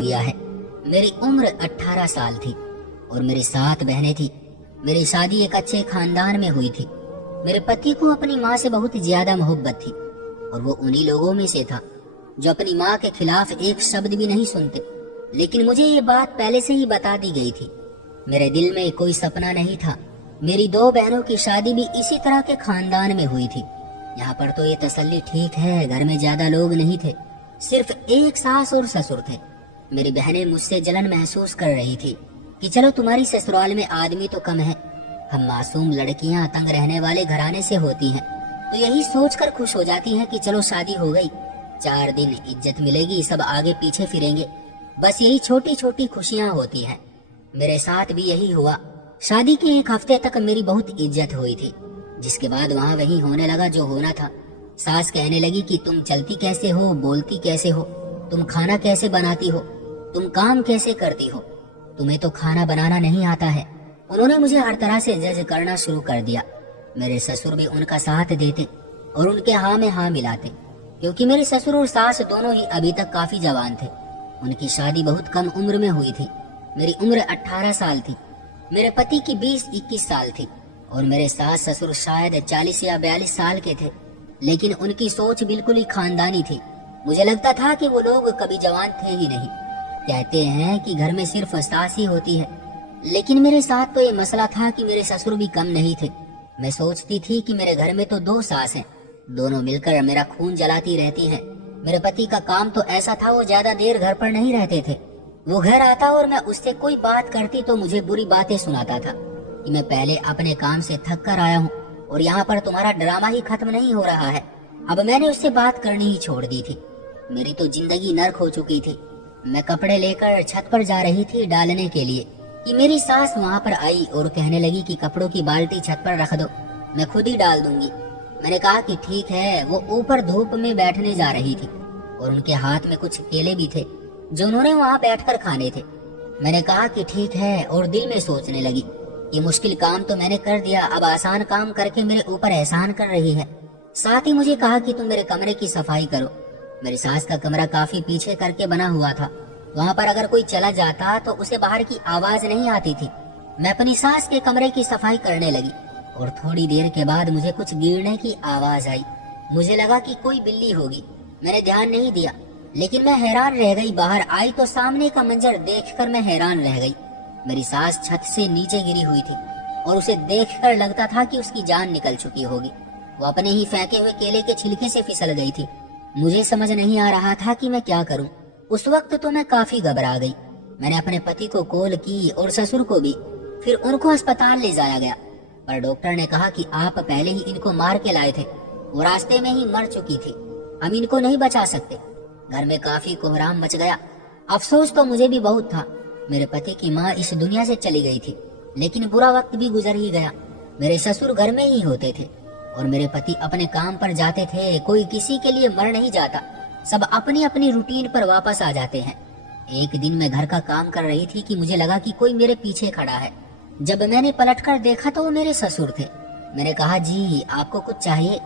दिया है। मेरी उम्र 18 साल थी और मेरी 7 बहनें थी। मेरी शादी एक अच्छे खानदान में हुई थी। मेरे पति को अपनी माँ से बहुत ज्यादा मोहब्बत थी और वो उन्हीं लोगों में से था जो अपनी माँ के खिलाफ एक शब्द भी नहीं सुनते। लेकिन मुझे ये बात पहले से ही बता दी गई थी। मेरे दिल में कोई सपना नहीं था। मेरी 2 बहनों की शादी भी इसी तरह के खानदान में हुई थी। यहाँ पर तो ये तसल्ली ठीक है, घर में ज्यादा लोग नहीं थे, सिर्फ एक सास और ससुर थे। मेरी बहनें मुझसे जलन महसूस कर रही थी कि चलो तुम्हारी ससुराल में आदमी तो कम है, हम मासूम लड़कियां तंग रहने वाले घराने से होती हैं तो यही सोचकर खुश हो जाती हैं कि चलो शादी हो गई, 4 दिन इज्जत मिलेगी, सब आगे पीछे फिरेंगे। बस यही छोटी छोटी खुशियां होती हैं। मेरे साथ भी यही हुआ। शादी के 1 हफ्ते तक मेरी बहुत इज्जत हुई थी, जिसके बाद वहाँ वही होने लगा जो होना था। सास कहने लगी कि तुम चलती कैसे हो, बोलती कैसे हो, तुम खाना कैसे बनाती हो, तुम काम कैसे करती हो, तुम्हें तो खाना बनाना नहीं आता है। उन्होंने मुझे हर तरह से जज करना शुरू कर दिया। मेरे ससुर भी उनका साथ देते और उनके हाँ में हाँ मिलाते, क्योंकि मेरे ससुर और सास दोनों ही अभी तक काफी जवान थे। उनकी शादी बहुत कम उम्र में हुई थी। मेरी उम्र 18 साल थी, मेरे पति की 20-21 साल थी और मेरे सास ससुर शायद 40 या 42 साल के थे। लेकिन उनकी सोच बिल्कुल ही खानदानी थी। मुझे लगता था कि वो लोग कभी जवान थे ही नहीं। कहते हैं कि घर में सिर्फ सास ही होती है, लेकिन मेरे साथ तो ये मसला था कि मेरे ससुर भी कम नहीं थे। मैं सोचती थी कि मेरे घर में तो 2 सास हैं, दोनों मिलकर मेरा खून जलाती रहती हैं। मेरे पति का काम तो ऐसा था, वो ज्यादा देर घर पर नहीं रहते थे। वो घर आता और मैं उससे कोई बात करती तो मुझे बुरी बातें सुनाता था कि मैं पहले अपने काम से थक कर आया हूँ और यहाँ पर तुम्हारा ड्रामा ही खत्म नहीं हो रहा है। अब मैंने उससे बात करनी ही छोड़ दी थी। मेरी तो जिंदगी नर्क हो चुकी थी। मैं कपड़े लेकर छत पर जा रही थी डालने के लिए कि मेरी सास वहाँ पर आई और कहने लगी कि कपड़ों की बाल्टी छत पर रख दो, मैं खुद ही डाल दूंगी। मैंने कहा कि ठीक है। वो ऊपर धूप में बैठने जा रही थी और उनके हाथ में कुछ केले भी थे जो उन्होंने वहाँ बैठकर खाने थे। मैंने कहा कि ठीक है और दिल में सोचने लगी, ये मुश्किल काम तो मैंने कर दिया, अब आसान काम करके मेरे ऊपर एहसान कर रही है। साथ ही मुझे कहा कि तुम मेरे कमरे की सफाई करो। मेरी सास का कमरा काफी पीछे करके बना हुआ था, वहाँ पर अगर कोई चला जाता तो उसे बाहर की आवाज नहीं आती थी। मैं अपनी सास के कमरे की सफाई करने लगी और थोड़ी देर के बाद मुझे कुछ गिरने की आवाज आई। मुझे लगा कि कोई बिल्ली होगी। मैंने ध्यान नहीं दिया, लेकिन मैं हैरान रह गई। बाहर आई तो सामने का मंजर देखकर मैं हैरान रह गई। मेरी सास छत से नीचे गिरी हुई थी और उसे देखकर लगता था कि उसकी जान निकल चुकी होगी। वो अपने ही फेंके हुए केले के छिलके से फिसल गई थी। मुझे समझ नहीं आ रहा था कि मैं क्या करूं। उस वक्त तो मैं काफी घबरा गई। मैंने अपने पति को कॉल की और ससुर को भी। फिर उनको अस्पताल ले जाया गया, पर डॉक्टर ने कहा कि आप पहले ही इनको मार के लाए थे, वो रास्ते में ही मर चुकी थी, हम इनको नहीं बचा सकते। घर में काफी कोहराम मच गया। अफसोस तो मुझे भी बहुत था। मेरे पति की माँ इस दुनिया से चली गई थी, लेकिन बुरा वक्त भी गुजर ही गया। मेरे ससुर घर में ही होते थे और मेरे पति अपने काम पर जाते थे। कोई किसी के लिए मर नहीं जाता, सब अपनी अपनी रूटीन पर वापस आ जाते हैं। एक दिन मैं घर का काम कर रही थी कि मुझे लगा कि कोई मेरे पीछे खड़ा है। जब मैंने पलटकर देखा तो वो मेरे ससुर थे। मैंने कहा, जी आपको कुछ चाहिए?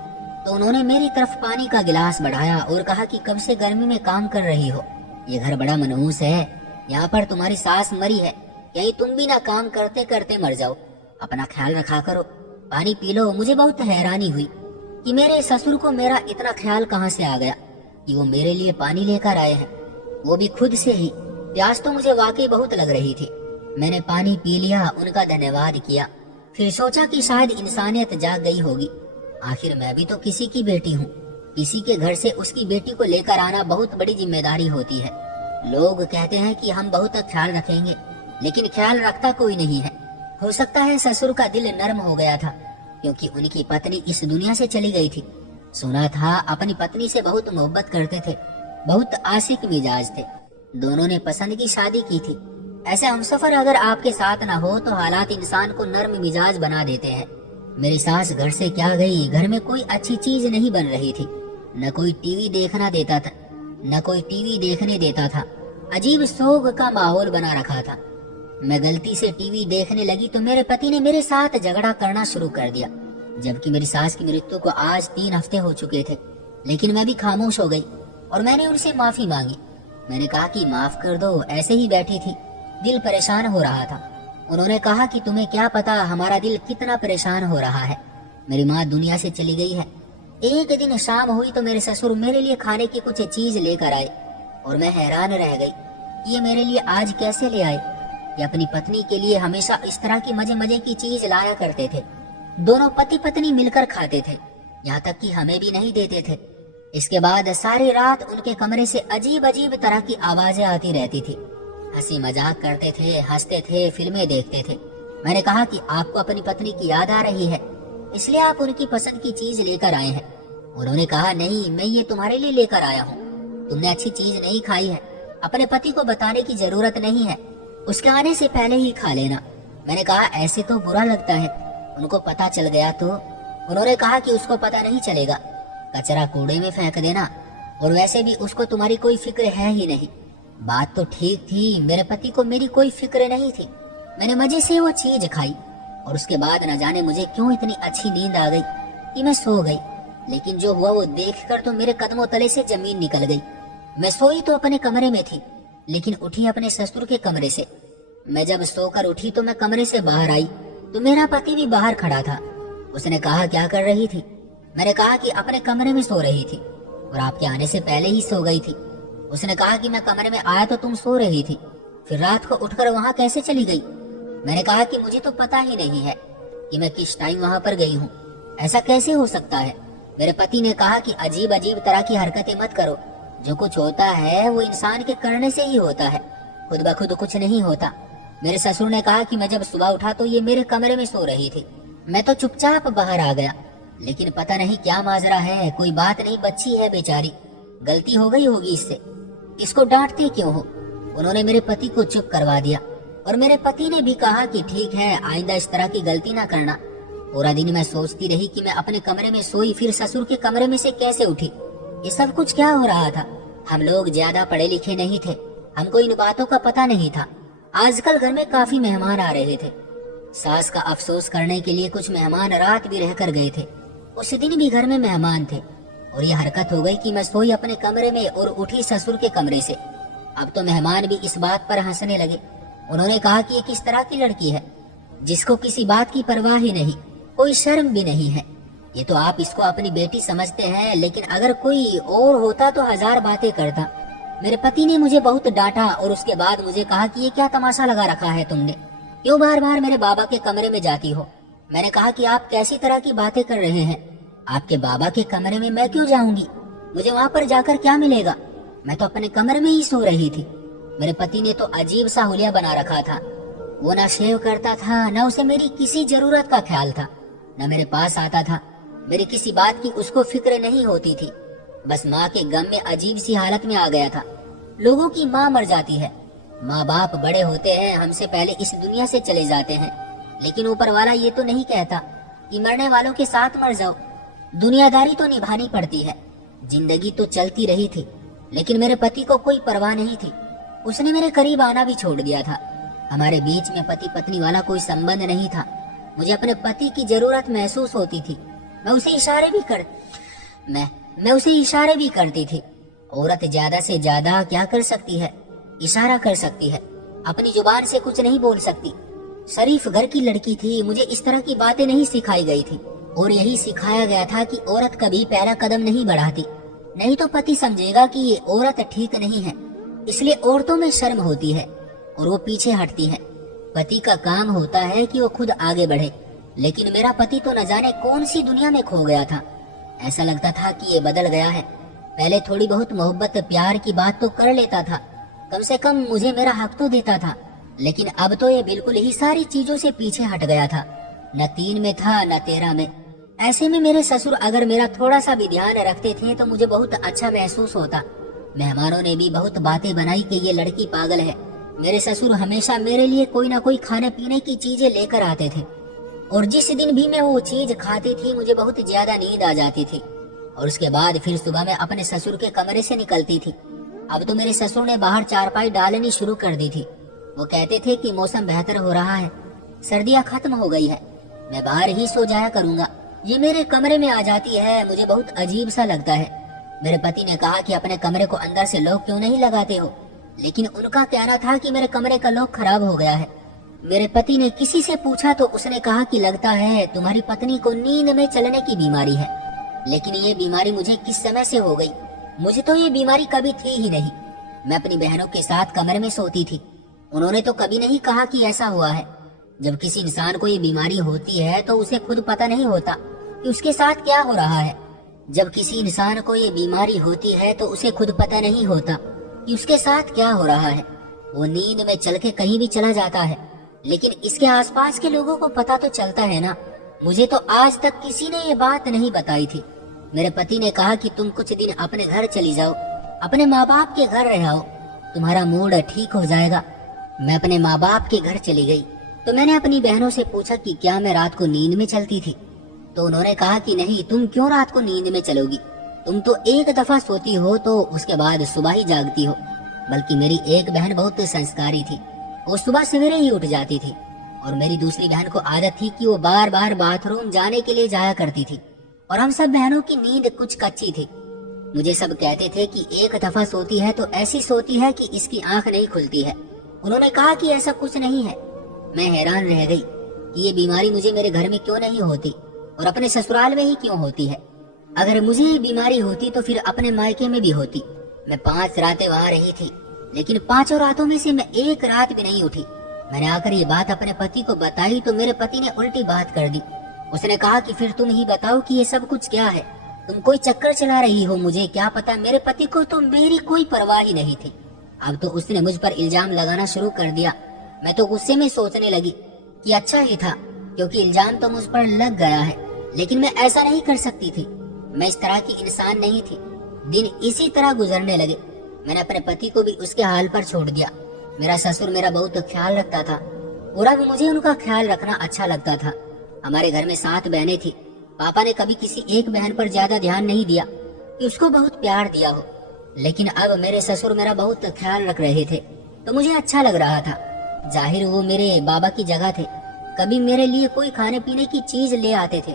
तो उन्होंने मेरी तरफ पानी का गिलास बढ़ाया और कहा कि कब से गर्मी में काम कर रही हो, ये घर बड़ा मनहूस है, यहाँ पर तुम्हारी सास मरी है, यही तुम भी ना काम करते करते मर जाओ, अपना ख्याल रखा करो, पानी पी लो। मुझे बहुत हैरानी हुई कि मेरे ससुर को मेरा इतना ख्याल कहाँ से आ गया कि वो मेरे लिए पानी लेकर आए हैं, वो भी खुद से ही। प्यास तो मुझे वाकई बहुत लग रही थी। मैंने पानी पी लिया, उनका धन्यवाद किया। फिर सोचा कि शायद इंसानियत जाग गई होगी। आखिर मैं भी तो किसी की बेटी हूँ। किसी के घर से उसकी बेटी को लेकर आना बहुत बड़ी जिम्मेदारी होती है। लोग कहते हैं कि हम बहुत ख्याल रखेंगे, लेकिन ख्याल रखता कोई नहीं है। हो सकता है ससुर का दिल नर्म हो गया था, क्योंकि उनकी पत्नी इस दुनिया से चली गई थी। सुना था अपनी पत्नी से बहुत मोहब्बत करते थे, बहुत आशिक मिजाज थे। दोनों ने पसंद की शादी की थी। ऐसे हमसफर अगर आपके साथ ना हो तो हालात इंसान को नर्म मिजाज बना देते हैं। मेरी सास घर से क्या गई, घर में कोई अच्छी चीज नहीं बन रही थी। न कोई टीवी देखना देता था, न कोई टीवी देखने देता था। अजीब सोग का माहौल बना रखा था। मैं गलती से टीवी देखने लगी तो मेरे पति ने मेरे साथ झगड़ा करना शुरू कर दिया, जबकि मेरी सास की मृत्यु को आज 3 हफ्ते हो चुके थे। लेकिन मैं भी खामोश हो गई और मैंने उनसे माफी मांगी। मैंने कहा कि माफ कर दो, ऐसे ही बैठी थी, दिल परेशान हो रहा था। उन्होंने कहा कि तुम्हें क्या पता हमारा दिल कितना परेशान हो रहा है, मेरी माँ दुनिया से चली गई है। एक दिन शाम हुई तो मेरे ससुर मेरे लिए खाने की कुछ चीज लेकर आए और मैं हैरान रह गई कि ये मेरे लिए आज कैसे ले आए। ये अपनी पत्नी के लिए हमेशा इस तरह की मजे मजे की चीज लाया करते थे। दोनों पति पत्नी मिलकर खाते थे, यहाँ तक कि हमें भी नहीं देते थे। इसके बाद सारी रात उनके कमरे से अजीब अजीब तरह की आवाजें आती रहती थी। हंसी मजाक करते थे, हंसते थे, फिल्में देखते थे। मैंने कहा कि आपको अपनी पत्नी की याद आ रही है, इसलिए आप उनकी पसंद की चीज लेकर आए हैं। उन्होंने कहा नहीं, मैं ये तुम्हारे लिए लेकर आया हूँ, तुमने अच्छी चीज नहीं खाई है, अपने पति को बताने की जरूरत नहीं है, उसके आने से पहले ही खा लेना। मैंने कहा ऐसे तो बुरा लगता है, उनको पता चल गया तो? उन्होंने कहा कि उसको पता नहीं चलेगा, कचरा कूड़े में फेंक देना, और वैसे भी उसको तुम्हारी कोई फिक्र है ही नहीं। बात तो ठीक थी, मेरे पति को मेरी कोई फिक्र नहीं थी। मैंने मजे से वो चीज खाई और उसके बाद न जाने मुझे क्यों इतनी अच्छी नींद आ गई कि मैं सो गई। लेकिन जो हुआ वो देखकर तो मेरे कदमों तले से जमीन निकल गई। मैं सोई तो अपने कमरे में थी, लेकिन उठी अपने ससुर के कमरे से। मैं जब सोकर उठी तो मैं कमरे से बाहर आई तो मेरा पति भी बाहर खड़ा था। उसने कहा क्या कर रही थी? मैंने कहा कि अपने कमरे में सो रही थी और आपके आने से पहले ही सो गई थी। उसने कहा कि मैं कमरे में आया तो तुम सो रही थी, फिर रात को उठकर वहाँ कैसे चली गई? मैंने कहा कि मुझे तो पता ही नहीं है कि मैं किस टाइम वहाँ पर गई हूँ, ऐसा कैसे हो सकता है? मेरे पति ने कहा कि अजीब अजीब तरह की हरकतें मत करो, जो कुछ होता है वो इंसान के करने से ही होता है, खुद ब खुद कुछ नहीं होता। मेरे ससुर ने कहा कि मैं जब सुबह उठा तो ये मेरे कमरे में सो रही थी। मैं तो चुपचाप बाहर आ गया, लेकिन पता नहीं क्या माजरा है, कोई बात नहीं, बच्ची है बेचारी, गलती हो गई होगी इससे, इसको डांटते क्यों हो? उन्होंने मेरे पति को चुप करवा दिया और मेरे पति ने भी कहा कि ठीक है, आइंदा इस तरह की गलती ना करना। पूरा दिन मैं सोचती रही कि मैं अपने कमरे में सोई, फिर ससुर के कमरे में से कैसे उठी। ये सब कुछ क्या हो रहा था? हम लोग ज्यादा पढ़े लिखे नहीं थे, हमको इन बातों का पता नहीं था। आजकल घर में काफी मेहमान आ रहे थे। सास का अफसोस करने के लिए कुछ मेहमान रात भी रहकर गए थे। उस दिन भी घर में मेहमान थे और ये हरकत हो गई कि मैं सोई अपने कमरे में और उठी ससुर के कमरे से। अब तो मेहमान भी इस बात पर हंसने लगे। उन्होंने कहा कि ये किस तरह की लड़की है जिसको किसी बात की परवाह ही नहीं, कोई शर्म भी नहीं है। ये तो आप इसको अपनी बेटी समझते हैं, लेकिन अगर कोई और होता तो हजार बातें करता। मेरे पति ने मुझे बहुत डांटा और उसके बाद मुझे कहा कि ये क्या तमाशा लगा रखा है तुमने, क्यों बार बार मेरे बाबा के कमरे में जाती हो? मैंने कहा कि आप कैसी तरह की बातें कर रहे हैं, आपके बाबा के कमरे में मैं क्यों जाऊंगी, मुझे वहाँ पर जाकर क्या मिलेगा, मैं तो अपने कमरे में ही सो रही थी। मेरे पति ने तो अजीब सा हुलिया बना रखा था, वो ना शेव करता था, न उसे मेरी किसी जरूरत का ख्याल था, न मेरे पास आता था, मेरी किसी बात की उसको फिक्र नहीं होती थी। बस माँ के गम में अजीब सी हालत में आ गया था। लोगों की माँ मर जाती है, माँ बाप बड़े होते हैं, हमसे पहले इस दुनिया से चले जाते हैं, लेकिन ऊपर वाला ये तो नहीं कहता कि मरने वालों के साथ मर जाओ। दुनियादारी तो निभानी पड़ती है। जिंदगी तो चलती रही थी, लेकिन मेरे पति को कोई परवाह नहीं थी। उसने मेरे करीब आना भी छोड़ दिया था। हमारे बीच में पति पत्नी वाला कोई संबंध नहीं था। मुझे अपने पति की जरूरत महसूस होती थी। मैं उसे इशारे भी करती थी। औरत ज्यादा से ज्यादा क्या कर सकती है? इशारा कर सकती है, अपनी जुबान से कुछ नहीं बोल सकती। शरीफ घर की लड़की थी, मुझे इस तरह की बातें नहीं सिखाई गई थी और यही सिखाया गया था कि औरत कभी पहला कदम नहीं बढ़ाती, नहीं तो पति समझेगा कि ये औरत ठीक नहीं है। इसलिए औरतों में शर्म होती है और वो पीछे हटती है। पति का काम होता है कि वो खुद आगे बढ़े, लेकिन मेरा पति तो न जाने कौन सी दुनिया में खो गया था। ऐसा लगता था कि ये बदल गया है। पहले थोड़ी बहुत मोहब्बत प्यार की बात तो कर लेता था, कम से कम मुझे मेरा हक तो देता था, लेकिन अब तो ये बिल्कुल ही सारी चीजों से पीछे हट गया था। न 3 में था न 13 में। ऐसे में मेरे ससुर अगर मेरा थोड़ा सा भी ध्यान रखते थे तो मुझे बहुत अच्छा महसूस होता। मेहमानों ने भी बहुत बातें बनाई कि ये लड़की पागल है। मेरे ससुर हमेशा मेरे लिए कोई ना कोई खाने पीने की चीजें लेकर आते थे और जिस दिन भी मैं वो चीज खाती थी मुझे बहुत ज्यादा नींद आ जाती थी और उसके बाद फिर सुबह मैं अपने ससुर के कमरे से निकलती थी। अब तो मेरे ससुर ने बाहर चारपाई डालनी शुरू कर दी थी। वो कहते थे कि मौसम बेहतर हो रहा है, सर्दियाँ खत्म हो गई है, मैं बाहर ही सो जाया करूंगा। ये मेरे कमरे में आ जाती है, मुझे बहुत अजीब सा लगता है। मेरे पति ने कहा कि अपने कमरे को अंदर से लॉक क्यों नहीं लगाते हो, लेकिन उनका कहना था कि मेरे कमरे का लॉक खराब हो गया है। मेरे पति ने किसी से पूछा तो उसने कहा कि लगता है तुम्हारी पत्नी को नींद में चलने की बीमारी है। लेकिन ये बीमारी मुझे किस समय से हो गई? मुझे तो ये बीमारी कभी थी ही नहीं। मैं अपनी बहनों के साथ कमरे में सोती थी। उन्होंने तो कभी नहीं कहा कि ऐसा हुआ है। जब किसी इंसान को ये बीमारी होती है तो उसे खुद पता नहीं होता कि उसके साथ क्या हो रहा है। जब किसी इंसान को ये बीमारी होती है तो उसे खुद पता नहीं होता कि उसके साथ क्या हो रहा है। वो नींद में चल के कहीं भी चला जाता है, लेकिन इसके आसपास के लोगों को पता तो चलता है ना। मुझे तो आज तक किसी ने ये बात नहीं बताई थी। मेरे पति ने कहा कि तुम कुछ दिन अपने घर चली जाओ, अपने माँ बाप के घर रहो, तुम्हारा मूड ठीक हो जाएगा। मैं अपने माँ बाप के घर चली गई तो मैंने अपनी बहनों से पूछा कि क्या मैं रात को नींद में चलती थी। तो उन्होंने कहा कि नहीं, तुम क्यों रात को नींद में चलोगी, तुम तो एक दफा सोती हो तो उसके बाद सुबह ही जागती हो। बल्कि मेरी एक बहन बहुत संस्कारी थी, वो सुबह सवेरे ही उठ जाती थी। और मेरी दूसरी बहन को आदत थी कि वो बार बार बाथरूम जाने के लिए जाया करती थी। और हम सब बहनों की नींद कुछ कच्ची थी। मुझे सब कहते थे कि एक दफा सोती है तो ऐसी सोती है कि इसकी आंख नहीं खुलती है। उन्होंने कहा कि ऐसा कुछ नहीं है। मैं हैरान रह गई कि ये बीमारी मुझे मेरे घर में क्यों नहीं होती और अपने ससुराल में ही क्यों होती है। अगर मुझे ये बीमारी होती तो फिर अपने मायके में भी होती। मैं 5 रातें वहाँ रही थी, लेकिन 5 रातों में से मैं एक रात भी नहीं उठी। मैंने आकर ये बात अपने पति को बताई तो मेरे पति ने उल्टी बात कर दी। उसने कहा कि फिर तुम ही बताओ कि ये सब कुछ क्या है, तुम कोई चक्कर चला रही हो, मुझे क्या पता। मेरे पति को तो मेरी कोई परवाह ही नहीं थी। अब तो उसने मुझ पर इल्जाम लगाना शुरू कर दिया। मैं तो गुस्से में सोचने लगी कि अच्छा ही था, क्योंकि इल्जाम तो मुझ पर लग गया है, लेकिन मैं ऐसा नहीं कर सकती थी। मैं इस तरह की इंसान नहीं थी। दिन इसी तरह गुजरने लगे। मैंने अपने पति को भी उसके हाल पर छोड़ दिया। मेरा ससुर मेरा बहुत ख्याल रखता था और अब मुझे उनका ख्याल रखना अच्छा लगता था। हमारे घर में 7 बहनें थी। पापा ने कभी किसी एक बहन पर ज्यादा ध्यान नहीं दिया कि उसको बहुत प्यार दिया हो, लेकिन अब मेरे ससुर मेरा बहुत ख्याल रख रहे थे तो मुझे अच्छा लग रहा था। जाहिर वो मेरे बाबा की जगह थे। कभी मेरे लिए कोई खाने पीने की चीज ले आते थे,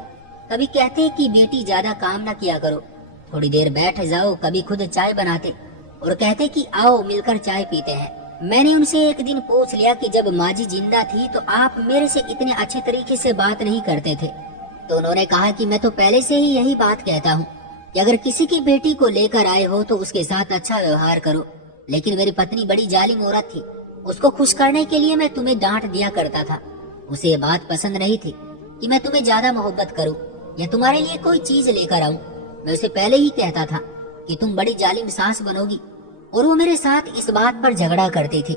कभी कहते कि बेटी ज्यादा काम ना किया करो, थोड़ी देर बैठ जाओ, कभी खुद चाय बनाते और कहते कि आओ मिलकर चाय पीते हैं। मैंने उनसे एक दिन पूछ लिया कि जब माँ जी जिंदा थी तो आप मेरे से इतने अच्छे तरीके से बात नहीं करते थे। तो उन्होंने कहा कि मैं तो पहले से ही यही बात कहता हूँ कि अगर किसी की बेटी को लेकर आए हो तो उसके साथ अच्छा व्यवहार करो। लेकिन मेरी पत्नी बड़ी जालिम औरत थी। उसको खुश करने के लिए मैं तुम्हें डांट दिया करता था। उसे ये बात पसंद नहीं थी कि मैं तुम्हें ज्यादा मोहब्बत करूं या तुम्हारे लिए कोई चीज लेकर आऊं। मैं उसे पहले ही कहता था कि तुम बड़ी जालिम सास बनोगी, और वो मेरे साथ इस बात पर झगड़ा करती थी।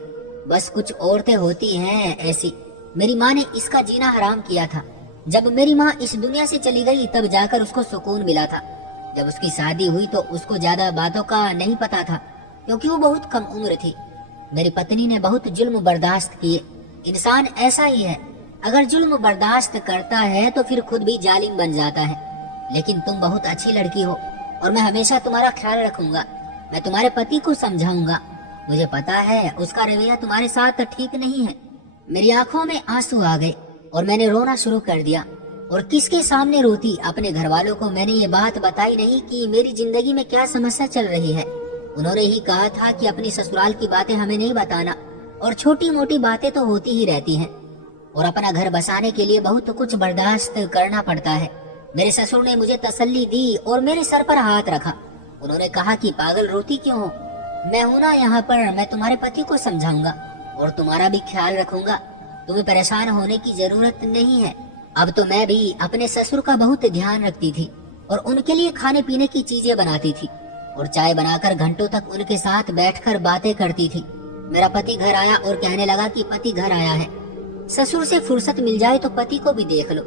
बस कुछ औरतें होती हैं ऐसी। मेरी माँ ने इसका जीना हराम किया था। जब मेरी माँ इस दुनिया से चली गई तब जाकर उसको सुकून मिला था। जब उसकी शादी हुई तो उसको ज्यादा बातों का नहीं पता था, क्योंकि वो बहुत कम उम्र थी। मेरी पत्नी ने बहुत जुल्म बर्दाश्त किए। इंसान ऐसा ही है, अगर जुल्म बर्दाश्त करता है तो फिर खुद भी जालिम बन जाता है। लेकिन तुम बहुत अच्छी लड़की हो और मैं हमेशा तुम्हारा ख्याल रखूंगा। मैं तुम्हारे पति को समझाऊंगा। मुझे पता है उसका रवैया तुम्हारे साथ ठीक नहीं है। मेरी आंखों में आंसू आ गए और मैंने रोना शुरू कर दिया। और किसके सामने रोती? अपने घर वालों को मैंने ये बात बताई नहीं कि मेरी जिंदगी में क्या समस्या चल रही है। उन्होंने ही कहा था कि अपनी ससुराल की बातें हमें नहीं बताना, और छोटी मोटी बातें तो होती ही रहती हैं, और अपना घर बसाने के लिए बहुत कुछ बर्दाश्त करना पड़ता है। मेरे ससुर ने मुझे तसल्ली दी और मेरे सर पर हाथ रखा। उन्होंने कहा कि पागल रोती क्यों हो, मैं हूं ना यहाँ पर। मैं तुम्हारे पति को समझाऊंगा और तुम्हारा भी ख्याल रखूंगा। तुम्हें परेशान होने की जरूरत नहीं है। अब तो मैं भी अपने ससुर का बहुत ध्यान रखती थी और उनके लिए खाने पीने की चीजें बनाती थी और चाय बनाकर घंटों तक उनके साथ बैठकर बातें करती थी। मेरा पति घर आया और कहने लगा कि पति घर आया है, ससुर से फुर्सत मिल जाए तो पति को भी देख लो।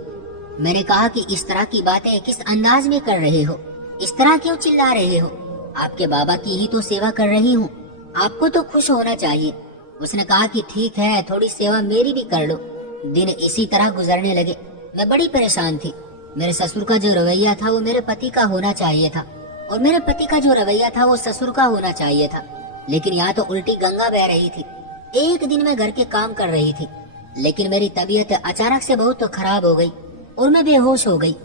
मैंने कहा कि इस तरह की बातें किस अंदाज में कर रहे हो, इस तरह क्यों चिल्ला रहे हो? आपके बाबा की ही तो सेवा कर रही हूँ, आपको तो खुश होना चाहिए। उसने कहा कि ठीक है, थोड़ी सेवा मेरी भी कर लो। दिन इसी तरह गुजरने लगे। मैं बड़ी परेशान थी। मेरे ससुर का जो रवैया था वो मेरे पति का होना चाहिए था, और मेरे पति का जो रवैया था वो ससुर का होना चाहिए था। लेकिन यहाँ तो उल्टी गंगा बह रही थी। एक दिन मैं घर के काम कर रही थी, लेकिन मेरी तबीयत अचानक से बहुत खराब हो गई और मैं बेहोश हो गई।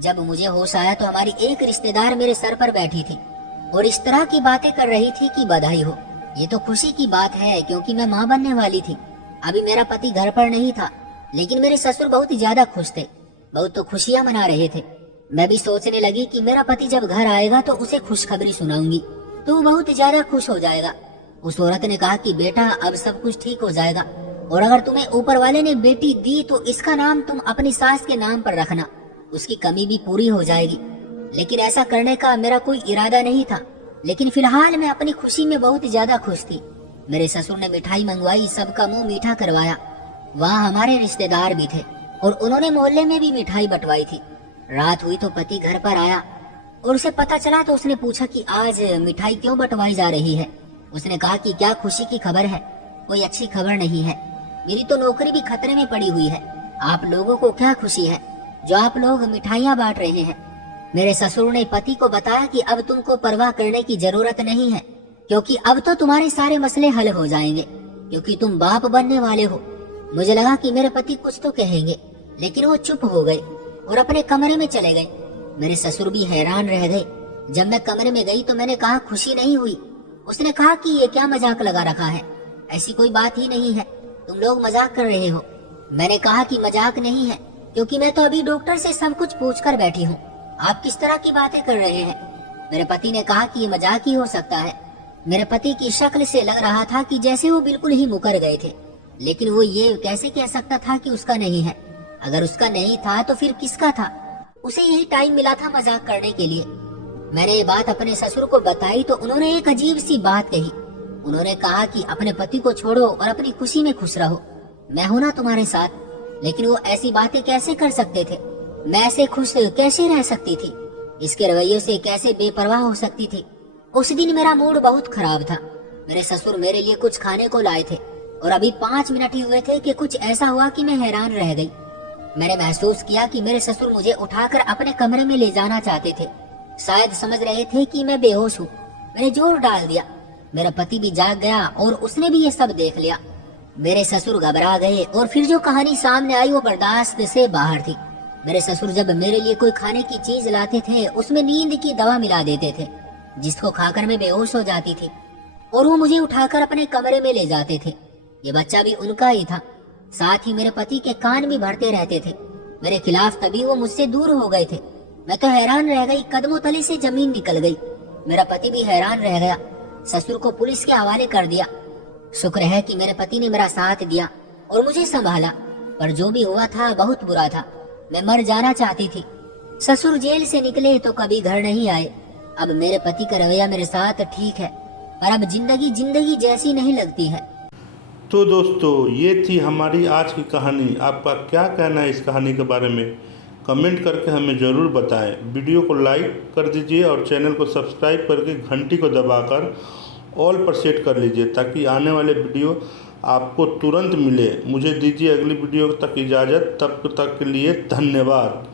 जब मुझे होश आया तो हमारी एक रिश्तेदार मेरे सर पर बैठी थी और इस तरह की बातें कर रही थी कि बधाई हो, ये तो खुशी की बात है क्योंकि मैं माँ बनने वाली थी। अभी मेरा पति घर पर नहीं था, लेकिन मेरे ससुर बहुत ज्यादा खुश थे, बहुत तो खुशियाँ मना रहे थे। मैं भी सोचने लगी कि मेरा पति जब घर आएगा तो उसे खुशखबरी सुनाऊंगी, तो वो बहुत ज्यादा खुश हो जाएगा। उस औरत ने कहा कि बेटा अब सब कुछ ठीक हो जाएगा, और अगर तुम्हें ऊपर वाले ने बेटी दी तो इसका नाम तुम अपनी सास के नाम पर रखना, उसकी कमी भी पूरी हो जाएगी। लेकिन ऐसा करने का मेरा कोई इरादा नहीं था, लेकिन फिलहाल मैं अपनी खुशी में बहुत ज्यादा खुश थी। मेरे ससुर ने मिठाई मंगवाई, सबका मुंह मीठा करवाया। वहाँ हमारे रिश्तेदार भी थे और उन्होंने मोहल्ले में भी मिठाई बंटवाई थी। रात हुई तो पति घर पर आया और उसे पता चला तो उसने पूछा कि आज मिठाई क्यों बंटवाई जा रही है। उसने कहा कि क्या खुशी की खबर है? कोई अच्छी खबर नहीं है, मेरी तो नौकरी भी खतरे में पड़ी हुई है। आप लोगों को क्या खुशी है जो आप लोग मिठाइयाँ बांट रहे हैं? मेरे ससुर ने पति को बताया कि अब तुमको परवाह करने की जरूरत नहीं है, क्योंकि अब तो तुम्हारे सारे मसले हल हो जाएंगे, क्योंकि तुम बाप बनने वाले हो। मुझे लगा कि मेरे पति कुछ तो कहेंगे, लेकिन वो चुप हो गए और अपने कमरे में चले गए। मेरे ससुर भी हैरान रह गए। जब मैं कमरे में गई तो मैंने कहा खुशी नहीं हुई। उसने कहा कि ये क्या मजाक लगा रखा है, ऐसी कोई बात ही नहीं है, तुम लोग मजाक कर रहे हो। मैंने कहा कि मजाक नहीं है, क्योंकि मैं तो अभी डॉक्टर से सब कुछ पूछ कर बैठी हूँ, आप किस तरह की बातें कर रहे हैं? मेरे पति ने कहा कि ये मजाक ही हो सकता है। मेरे पति की शक्ल से लग रहा था कि जैसे वो बिल्कुल ही मुकर गए थे, लेकिन वो ये कैसे कह सकता था कि उसका नहीं है? अगर उसका नहीं था तो फिर किसका था? उसे यही टाइम मिला था मजाक करने के लिए। मैंने ये बात अपने ससुर को बताई तो उन्होंने एक अजीब सी बात कही। उन्होंने कहा कि अपने पति को छोड़ो और अपनी खुशी में खुश रहो, मैं हूं ना तुम्हारे साथ। लेकिन वो ऐसी बातें कैसे कर सकते थे? मैं ऐसे खुश कैसे रह सकती थी? इसके रवैये से कैसे बेपरवाह हो सकती थी? उस दिन मेरा मूड बहुत खराब था। मेरे ससुर मेरे लिए कुछ खाने को लाए थे और अभी 5 मिनट ही हुए थे कि कुछ ऐसा हुआ कि मैं हैरान रह गई। मैंने महसूस किया कि मेरे ससुर मुझे उठाकर अपने कमरे में ले जाना चाहते थे। शायद समझ रहे थे कि मैं बेहोश हूँ। मैंने जोर डाल दिया। मेरा पति भी जाग गया और उसने भी ये सब देख लिया। मेरे ससुर घबरा गए और फिर जो कहानी सामने आई वो बर्दाश्त से बाहर थी। मेरे ससुर जब मेरे लिए कोई खाने की चीज लाते थे उसमें नींद की दवा मिला देते थे, जिसको खाकर मैं बेहोश हो जाती थी, और वो मुझे उठाकर अपने कमरे में ले जाते थे। ये बच्चा भी उनका ही था। साथ ही मेरे पति के कान भी भरते रहते थे मेरे खिलाफ, तभी वो मुझसे दूर हो गए थे। मैं तो हैरान रह गई, कदमों तले से जमीन निकल गई। मेरा पति भी हैरान रह गया। ससुर को पुलिस के हवाले कर दिया। शुक्र है कि मेरे पति ने मेरा साथ दिया और मुझे संभाला, पर जो भी हुआ था बहुत बुरा था। मैं मर जाना चाहती थी। ससुर जेल से निकले तो कभी घर नहीं आए। अब मेरे पति का रवैया मेरे साथ ठीक है, पर अब जिंदगी जैसी नहीं लगती है। तो दोस्तों, ये थी हमारी आज की कहानी। आपका क्या कहना है इस कहानी के बारे में? कमेंट करके हमें ज़रूर बताएं। वीडियो को लाइक कर दीजिए और चैनल को सब्सक्राइब करके घंटी को दबाकर ऑल पर सेट कर लीजिए, ताकि आने वाले वीडियो आपको तुरंत मिले। मुझे दीजिए अगली वीडियो तक इजाज़त, तब तक के लिए धन्यवाद।